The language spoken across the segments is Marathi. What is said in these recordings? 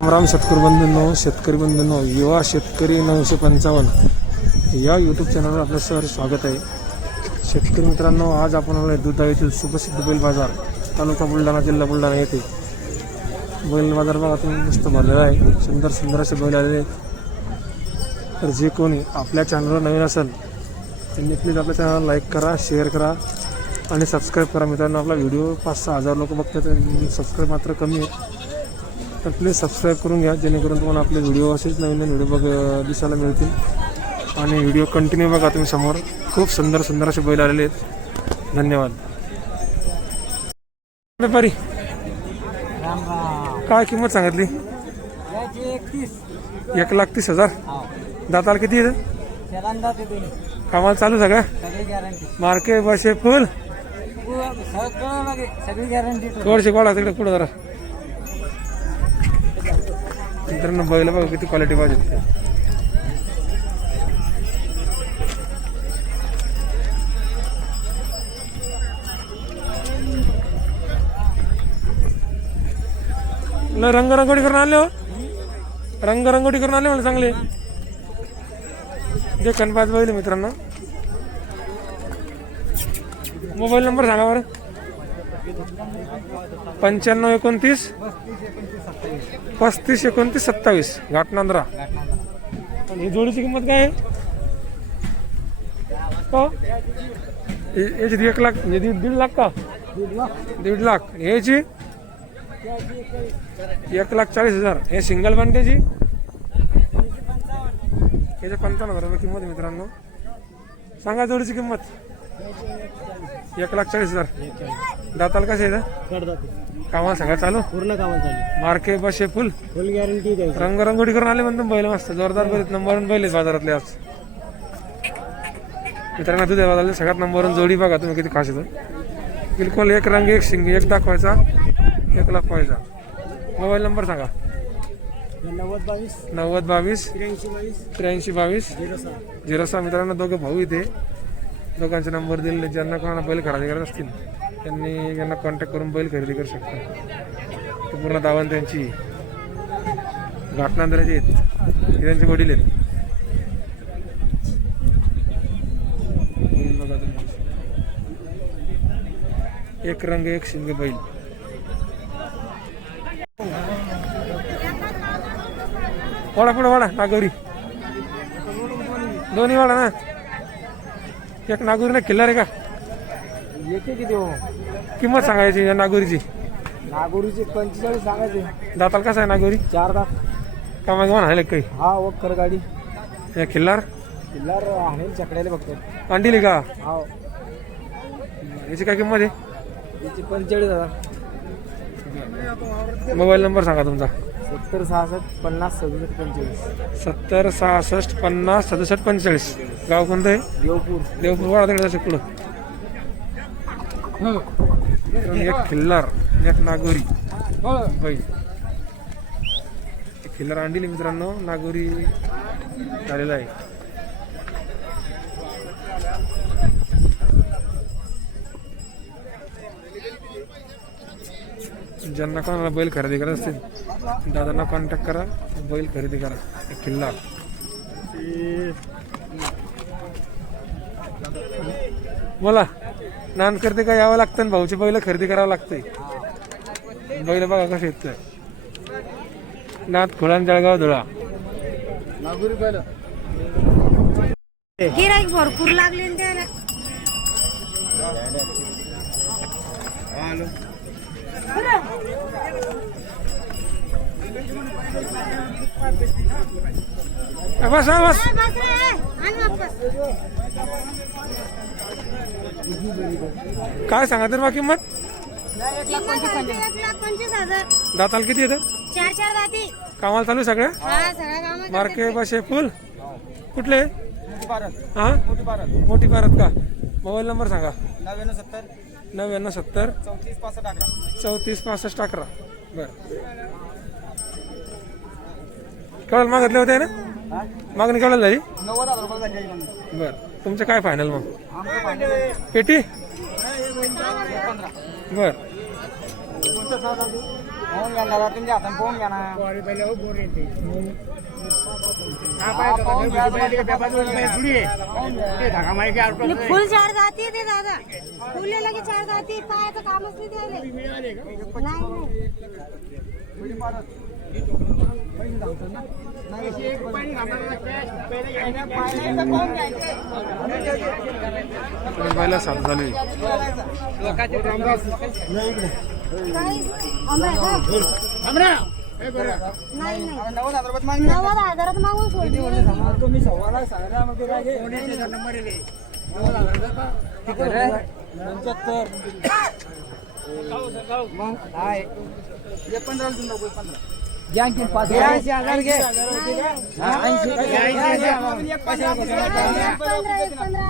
राम शेतकरी बंधूंनो युवा शेतकरी 955 या यूट्यूब चॅनलवर आपलं सर स्वागत आहे. शेतकरी मित्रांनो, आज आपण आलो दुधा येथील सुप्रसिद्ध बैल बाजार तालुका बुलढाणा जिल्हा बुलढाणा येथे बैल बाजार बघा तुम्ही मस्त भरलेला आहे. सुंदर असे बैल आलेले आहेत. तर जे कोणी आपल्या चॅनलवर नवीन असेल त्यांनी प्लीज आपल्या चॅनलला लाईक करा, शेअर करा आणि सबस्क्राईब करा. मित्रांनो, आपला व्हिडिओ 5-6 हजार लोक बघतात, सबस्क्राईब मात्र कमी आहे. तर प्लीज सबस्क्राईब करून घ्या, जेणेकरून तुम्हाला आपले व्हिडिओ असेच नवीन व्हिडिओ दिसायला मिळतील. आणि व्हिडिओ कंटिन्यू बघा तुम्ही. समोर खूप सुंदर असे बैल आलेले आहेत. धन्यवाद. व्यापारी काय किंमत सांगितली? 1,30,000. दाताला किती येतं? कामाला चालू सगळ्या मार्के बसे फुल थोडीशी गोळा तिकडे पुढं जरा. मित्रांनो, बैल बघा किती क्वालिटी पाहिजे. रंगरंगोटी करून आणले हो, रंगरंगोटी करून आणले मला चांगले. जे कणपाच बैल मित्रांनो. मोबाईल नंबर सांगा बरं. 9529 3529 27 घाटनांद्रा. आणि ही जोडीची किंमत काय आहे? हो याची 1 लाख म्हणजे 1.5 लाख का? 1.5 लाख. याची 1,40,000. हे सिंगल बंड्याची याच्या 55,000 रुपये किंमत मित्रांनो. सांगा जोडीची किंमत. 1,40,000. दाताल कसे आहे? कामाला सगळं चालू, पूर्ण कामाला चालू. मार्के बसे फुल गॅरंटी द्यायची. रंगरंगोटी करून आले म्हणतो बैल मस्त जोरदार बैल. नंबरवर बैल आहेत बाजारातले आज. मित्रांनो, तुझ्या बाजारातले सगळ्यात नंबरवर जोडी बघा तुम्ही किती खास येतं. बिलकुल एक रंग एक शिंग, एक दाखवायचा 1 लाख व्हायचा. मोबाईल नंबर सांगा. 9022 9022 8322 06. मित्रांनो, दोघे भाऊ इथे. दोघांचे नंबर दिले. ज्यांना कोणाला बैल खरेदी करत असतील त्यांनी यांना कॉन्टॅक्ट करून बैल खरेदी करू शकता. पूर्ण दावण त्यांची घाटनांद्राचे आहेत. त्यांचे वडील आहेत. एक रंग एक शिंगे बैल. वाडा नागोरी दोन्ही वाडा ना. एक नागोरी ना किल्ला रे का? येते किती हो? किंमत सांगायची या नागोरीची. नागोरीचे 45 सांगायचे. दाताल कसा आहे नागोरी? 4 दात. कामा घेऊन आहे काही? हा वक्कर गाडी. या किल्लार हाणेल चकड्याला बघतात. अंडीली का? हा. याची काय किंमत आहे? याची 45,000. मोबाईल नंबर सांगा तुमचा. 70 66 50 67 45. 70 66 50 67 45. गाव कोणतं आहे? देवपूर वाडा तिकडे जायचं पुढं. एक खिल्लार एक नागोरी बैल. खिल्लार अंडीली मित्रांनो, नागोरी झालेला आहे. ज्यांना कोणाला बैल खरेदी करत असतील दादांना कॉन्टॅक्ट करा, बैल खरेदी करा. किल्ला बोला नान करते का यावं लागतं ना भाऊची बैल खरेदी करावं लागतंय. बैल बघा कसे येत. नाथ खोळान जळगाव धुळा. गिराईक भरपूर लागले त्याला. बस बस. काय सांगा तर बा किंमत? 1,25,000. दाताल किती येतं? 4 दाती. कामाला चालू सगळ्या मार्के बसे फुल. कुठले? हा मोठी भारत का? मोबाईल नंबर सांगा. 9970 34 65 11. बरं, केवळ मागितले होते ना? मागणी केवढ्याला झाली? 90,000 रुपये झाली. बरं, तुमचं काय फायनल मग? पेटी? बरं, पाहून घ्या ना तुमच्या हाताने पाहून घ्या ना फुल चार जाती ते दादा फुले लगे चार जाती पायाचं कामच नाही द्यायला पहिला साथ झाली नाही 90,000 मागून सोडली तुम्ही 1,15,000 सांगा मग मग आहे 15 घ्या आणखी 5,000 घे 15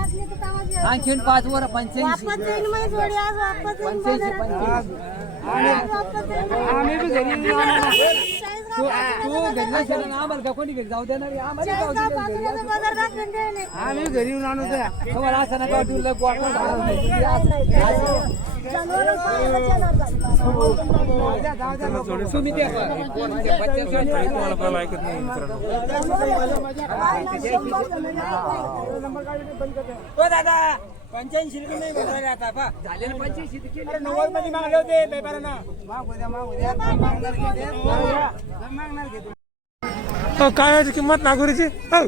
असले तर कामाची आणखीन 5 वर 85 वापस जाईन मग जोडी आज वापस जाईन आम्ही बी घरी तू घरी ना आम्हाला कोणी घरी जाऊ देणार आम्ही घरी येऊन आणू द्या तुम्हाला असं नका तुम्ही द्या तुम्हाला पहिला ऐकत नाही मित्रांनो दादा 85 रुपये नाही भेटले आता पा झाले 85 अरे 90 मध्ये मागले होते व्यापाऱ्यांना मागू द्या मागणार घे काय याची किंमत नागोरीची हो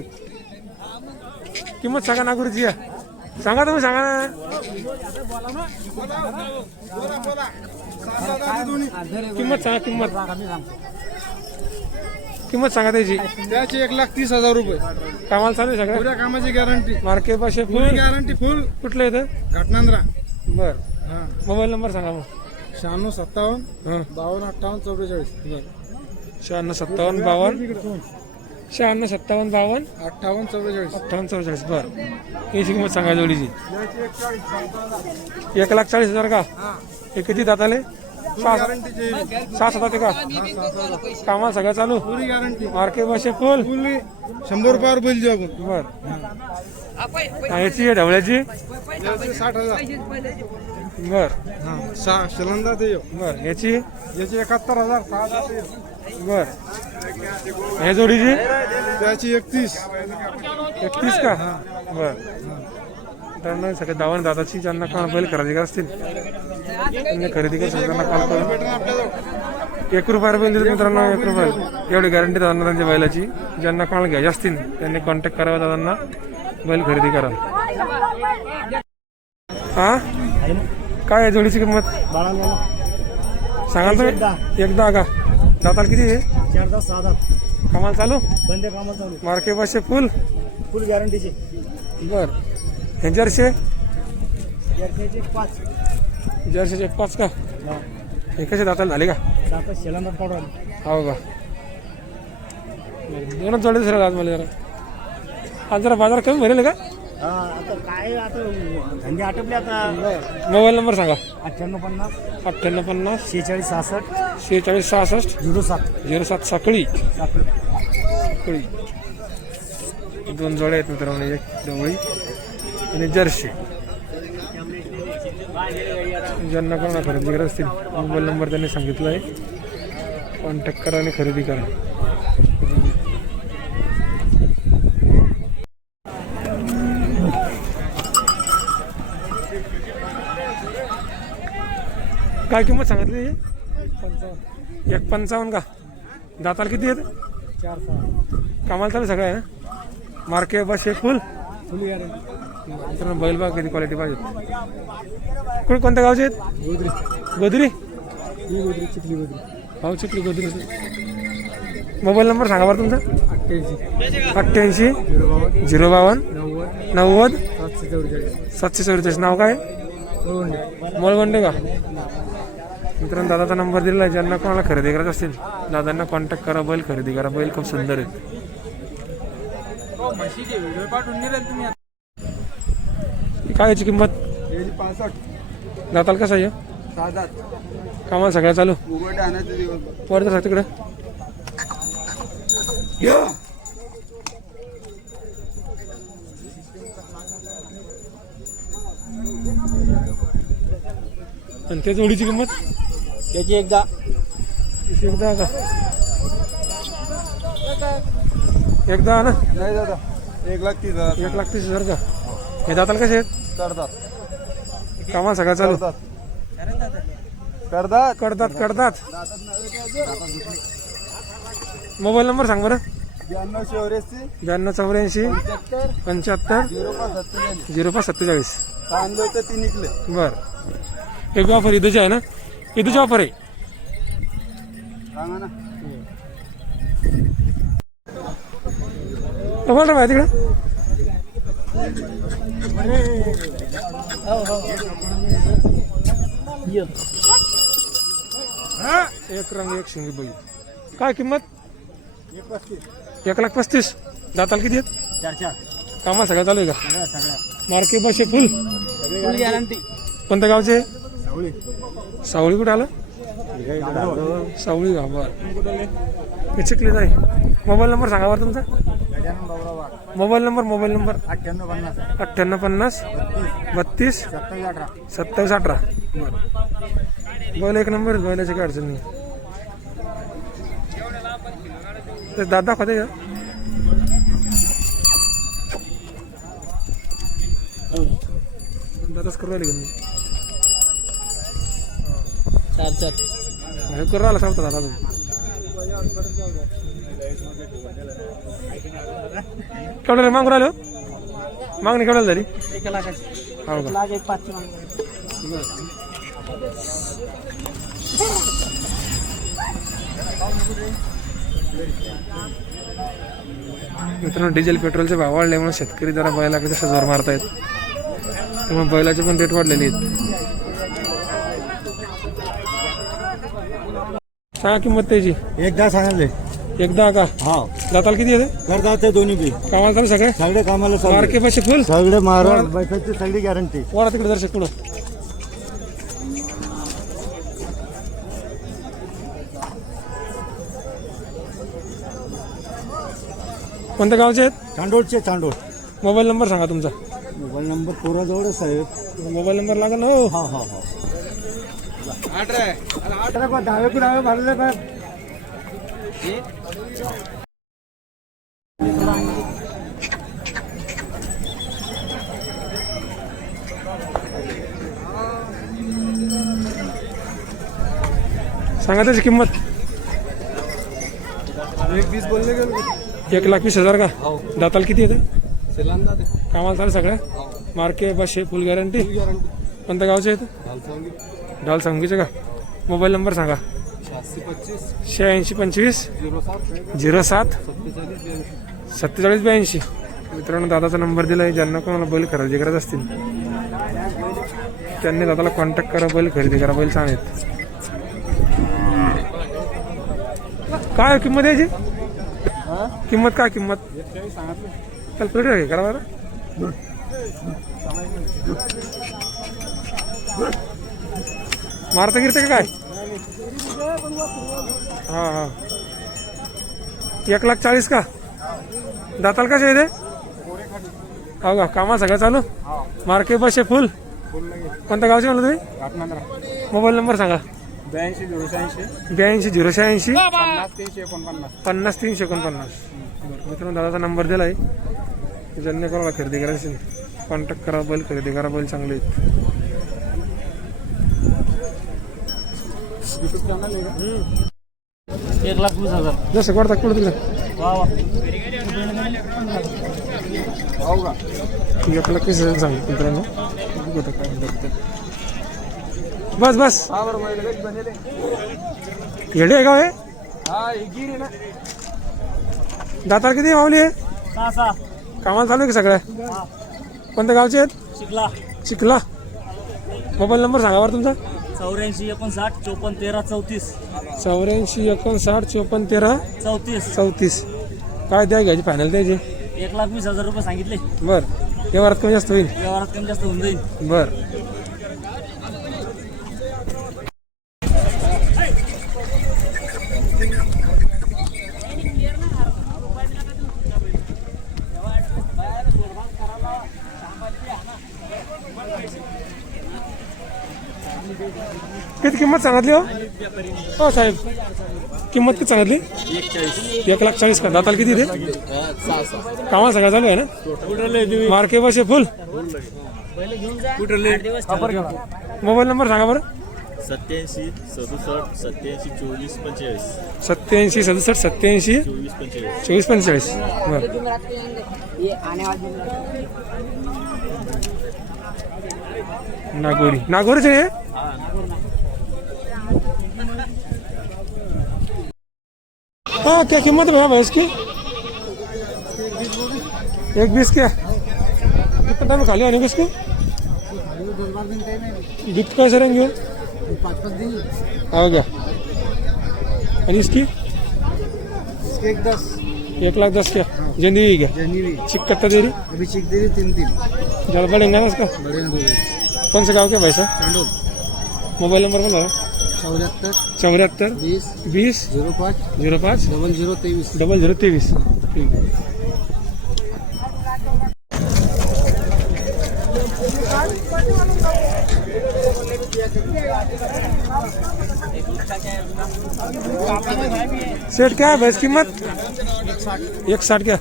किंमत सांगा नागोरीची सांगा तुम्ही सांगा ना किंमत सांगा किंमत सांगा त्याची 1,30,000 रुपये कामाला चालू आहे सगळं पुऱ्या कामाची गॅरंटी मार्केट पाशे फुल फुल गॅरंटी फुल कुठलं येतं घटनांद्रा बर हा मोबाईल नंबर सांगा मग 96 57 हां 52 58 44 बर 96 57 52 96 57 52 58 44 58 44 बर याची किंमत सांगा जोडीची 1,40,000 का हे किती दाताले गॅरंटीची 6-7 का कामाला सगळं चालू पुरी गॅरंटी मार्केट पाशे फुल फुल 100 रुपयावर बैल देऊ आपण बर याची आहे ढवळ्याची 60,000 बर हा 6 शिलंदा ते बर याची याची 71,000 6,000 ते बर हे जोडीची त्याची 31 31 का बर त्यांना सगळे दावण दादाची ज्यांना कोणा बैल खरेदी करत असतील त्यांनी खरेदी कर त्यांना कॉल करून 1 रुपया बैल देतात मित्रांनो 1 रुपया एवढी गॅरंटी दादांना त्यांच्या बैलाची ज्यांना कोणाला घ्यायचे असतील त्यांनी कॉन्टॅक्ट करावा दादांना बैल खरेदी करा हा काय आहे जोडीची किंमत सांगाल तुम्ही एकदा का दाताल किती आहे 4-10 कामाला चालू बंद कामाला चालू मार्केट पाचशे फुल फुल गॅरंटीचे बर हे जर्सी जर्सीचे 5 जर्सीचे 5 का हे कसे दाताल झाले का आता शेलांना पडून हो का दोनच जोडे सर आज मला जरा आज जरा बाजार कमी भरेल का आता काय आता धंदे आटपले आता मोबाईल नंबर सांगा 9850 9850 4666 4666 07 07 साखळी साखळी 2 जोडे आहेत मित्रांनो एक डवळी आणि जर्सी ज्यांना कोणा खरेदी करत असतील मोबाईल नंबर त्यांनी सांगितला आहे कॉन्टॅक्ट करा आणि खरेदी करा काय किंमत सांगितली 1,55 का दाताला किती आहेत 4-6 कामाला चालू सगळं आहे ना मार्केट बस एक फुल फुल गॅरंटी मित्रांनो बैल बघा किती क्वालिटी पाहिजे कुठे कोणत्या गावचे आहेत गोदरी चिखली गोदरी भाऊ चिखली गोदरी मोबाईल नंबर सांगा बरं तुमचा 88 052 90 744 नाव काय मोळगोंडे का मित्रांनो दादाचा नंबर दिलेला आहे ज्यांना कोणाला खरेदी करायचं असतील दादांना कॉन्टॅक्ट करा बैल खरेदी करा बैल खूप सुंदर आहे काय याची किंमत 65 दाताल कसं आहे 7,000 कामाला सगळं चालू उघड आणायचं दिवस वर तर तिकडे आणि त्या जोडीची किंमत त्याची एकदा एकदा का एकदा ना नाही दादा 1,30,000 1,30,000 का हे दाताला कसे आहेत करतात कामाला सगळं चालू करतात कडतात मोबाईल नंबर सांग बरं 92 85 0547 सांगलं होतं ती निघले बर एक ऑफर इथंची आहे ना इथंची ऑफर आहे सांगा ना टमाटर आहे तिकडे एक रंग एक शिंगी बैल काय किंमत 1,35,000 दाताला किती आहेत कामा सगळं चालू आहे का मार्के बसे फुल गॅरंटी कोणत्या गावचे सावळी कुठे आलं सावळी गाव बर मी चिखली आहे मोबाईल नंबर सांगा बरं तुमचा मोबाईल नंबर 9850 32 27 18 बरं बैल एक नंबर बैलाची काय अडचण नाही ते दादा खाते का दादाच करू राहिले का मी हे करू राहिला सांगता दादा तुम्ही केवढ्याला मागून राहिलो मागणी केवढ्याला झाली 1 लाखाची हो का 1,05,000 मागणी. मित्रांनो डिझेल पेट्रोलचे भाव वाढल्यामुळे शेतकरी जरा बैलाकडे जसं जोर मारतायत त्यामुळे बैलाचे पण रेट वाढलेले आहेत सांगा किंमत त्याची एकदा सांगितले एकदा का हा दाताला किती येते करतात ते दोन्ही बी कामाला चालू सगळे सगळे कामाला मार्के पैसे फुल सगळे महाराज बैठाची सगळी गॅरंटी वर तिकडे दर्शक पुढं कोणत्या गावचे आहेत चांडोळ मोबाईल नंबर सांगा तुमचा मोबाईल नंबर पोराजवळच साहेब मोबाईल नंबर लागेल ना हो हा हा हा डावे पण डावे भरले तर सांगा त्याची किंमत 1,20 बोलले गेलो 1,20,000 का दाताला किती येते कामाला चालू सगळ्या मार्के बसे फुल गॅरंटी कोणत्या गावचे आहेत ढाल सांगीचे का मोबाईल नंबर सांगा 8625 07 4782 मित्रांनो दादाचा नंबर दिला आहे ज्यांना कोणाला बैल खरेदी करत असतील त्यांनी दादाला कॉन्टॅक्ट करा बैल खरेदी करा बैल छान आहेत काय किंमत याची किंमत काय किंमत कॅल्क्युलेटर आहे करा बरं मारता गिरते का काय हा हा 1,40,000 का दाताल कसे येते हो का कामा सगळं चालू मार्के बसे फुल कोणत्या गावचे म्हणलं तुम्ही मोबाईल नंबर सांगा 82 086 50 349 मित्रांनो दादाचा नंबर दिला आहे ज्यांनी कोणाला खरेदी करायची असेल कॉन्टॅक्ट करा बैल खरेदी करा बैल चांगले आहेत 1,20,000 जसं करता कुठं तुला वा वा 1,20,000 सांग मित्रांनो बघू आता काय म्हणतात ते. बस बस येडे आहे का हे दातार किती मावली आहे 6 कामाला चालू आहे का सगळ्या कोणत्या गावचे आहेत शिकला चिखला मोबाईल नंबर सांगा बरं तुमचा 84 59 54 13 34 84 59 54 13 34 34 काय द्या घ्यायची फायनल द्यायची 1,20,000 रुपये सांगितले बरं व्यवहारात कमी जास्त होईल व्यवहारात कमी जास्त होऊन जाईल बरं किती किंमत सांगितली हो साहेब किंमत किती सांगितली? 1,40,000 का? दाताला किती दे? कामा सगळं चालू आहे ना? मार्के बसे फुल. मोबाईल नंबर सांगा बरं. 87 67 87 24 45 87 67 87 24 45 24 45. बरं. नागोरी नागोरीचे आहे? हाँ क्या कीमत है भैया भैंस की? 1,20 क्या? कितना टाइम खाली आने को इसके? दूध कैसे रहेंगे? 5-5 दिन हो गया. आणि इसकी? 1-10 1,10,000 क्या? जंदी क्या? जनवरी चिक कितना दे रही? अभी चिक दे रही 3-3 ज़्यादा बढ़ेंगे ना इसका? बड़े दो कौन से गाँव के भैंसा? चांडोल मोबाइल नंबर बोला 74 74 20 20 05 05 0023 0023. ठीक आहे. सेठ क्या है भैंस कीमत? 160 क्या?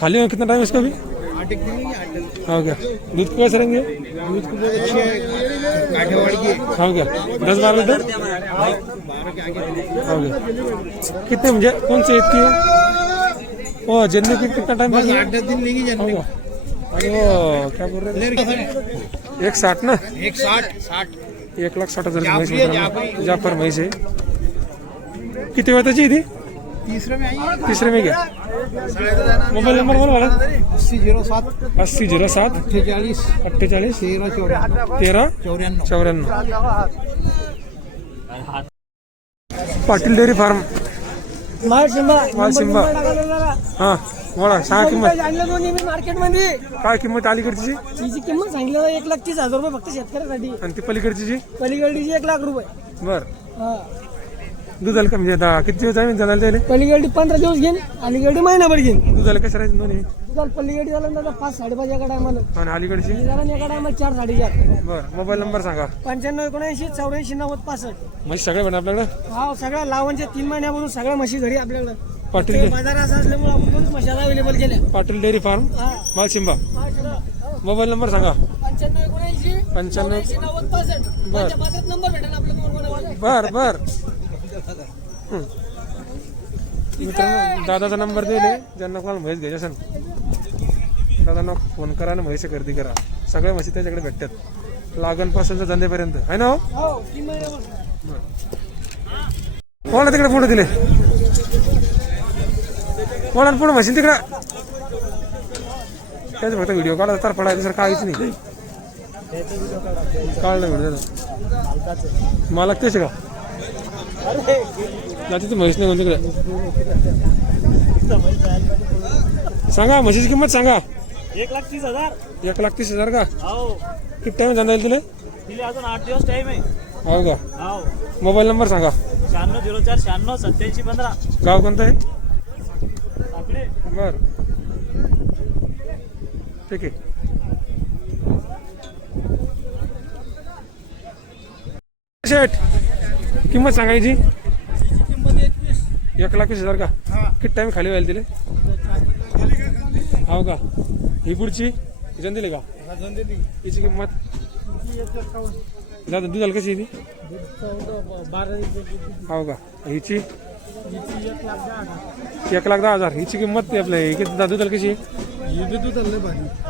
खाली में कितना टाइम इसका भी? 8 दिन हो गया. दूध कैसे रहेंगे? दूध को बहुत अच्छी है काठियावाड़ की हो गया. 10-12 लीटर 12 के आगे हो गया. कितने म्हणजे कौन से ईद की है? ओ जन्ने की कितना टाइम बस लगे? 8-10 दिन लेगी हो जनवरी गया. आणि वो क्या बोल रहे हैं? 160 ना? 160 1,60,000 म्हैस मित्रांनो. जाफर म्हैस आहे. किती वेळाची आहे ती? तीसरे में आई तिसरे में क्या? मोबाईल नंबर बोल मला. 8007 80 07 48 48 13 13 94 94. पाटील डेअरी फार्म माल सिंबा. हा बोला सांगा किंमत. मार्केटमध्ये काय किंमत अलीकडची तिची किंमत सांगितलं 1,30,000 रुपये फक्त शेतकऱ्यासाठी. आणि ती पलीकडची पलीकडची 1,00,000 रुपये. बर. हा. दुधाला कमी आता किती दिवस आहे जाणार त्याला? पलीकडची 15 दिवस घेईन, अलीकडे महिनाभर घेईन. दुधाला कसं राहायचं दोन्ही? दुधाला पलीकडे झालं ना 5-5.5 एका टायमाला, आणि अलीकडची? एका टायमाला 4-4.5. बर. मोबाईल नंबर सांगा. 95 79 84 90 65. म्हशी सगळे पण आपल्याकडे? हा सगळ्या लावणच्या 3 महिन्यापासून सगळ्या म्हशी घरी आपल्याकडे. पाटील बाजार असा असल्यामुळे आपण दोनच म्हशी अवेलेबल केल्या. पाटील डेअरी फार्म हा. माल सिंबा. हा, सगळं. मोबाईल नंबर सांगा. 95 79 84 90 65. बर. बाजारात नंबर भेटेल आपल्याला. बर बर. मित्रांनो दादाचा नंबर दिले. ज्यांना कोणाला म्हैस घ्यायची असेल दादांना फोन करा आणि म्हैस खरेदी करा. सगळ्या म्हशी त्याच्याकडे भेटतात लागणपासून धंदेपर्यंत आहे ना. हो 3 महिन्यापासून. कोणा तिकडे पुढे दिले? कोणा पुढे म्हशीन तिकडे? त्याच फक्त व्हिडिओ काढा तर पडायचं सर काहीच नाही. काढलं व्हिडिओ मालक तेच का? जाती ती म्हैस नाही तिकडे. सांगा म्हशीची किंमत सांगा. 1,30,000. 1,30,000 का? हो. किती टाइम जाणार तुला? तिला अजून 8 दिवस टाइम आहे. हो का? हो. मोबाईल नंबर सांगा. 96 04 96 87 15. गाव कोणतं आहे? आपले बर. ठीक आहे. शेठ किंमत सांगायची? 1,20,000 का? किती टाइम खाली व्हायला दिले? हो का? ही पुढची जण दिली का? हिची किंमत दादा दुधाला कशी आहे ती? 12 हो का? हिची 1,10,000. हिची किंमत ते आपल्या किती दुधाला कशी आहे?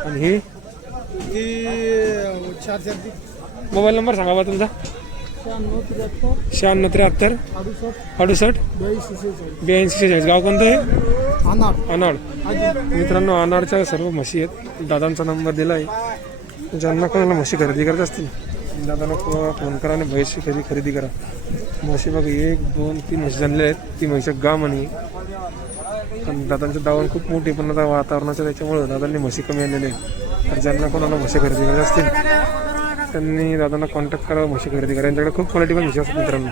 आणि ही? 4 मोबाईल नंबर सांगा बा तुमचा. 96 73 68 82 46. गाव कोणतं आहे? अनाड. मित्रांनो अनाडच्या सर्व म्हशी आहेत. दादांचा नंबर दिला आहे. ज्यांना कोणाला म्हशी खरेदी करत असतील दादांना फोन करा आणि म्हशी खरेदी करा. म्हशी बघा 1 2 3 म्हशी झालेल्या आहेत. ती म्हशी गाम आणि दादांचं दावण खूप मोठी पण आता वातावरणाच्या त्याच्यामुळं दादांनी म्हशी कमी आणलेले आहेत. तर ज्यांना कोणाला म्हशी खरेदी करत असतील त्यांनी दादांना कॉन्टॅक्ट करा. म्हशी खरेदी करा. यांच्याकडे खूप क्वालिटी पण म्हशी असतात मित्रांनो.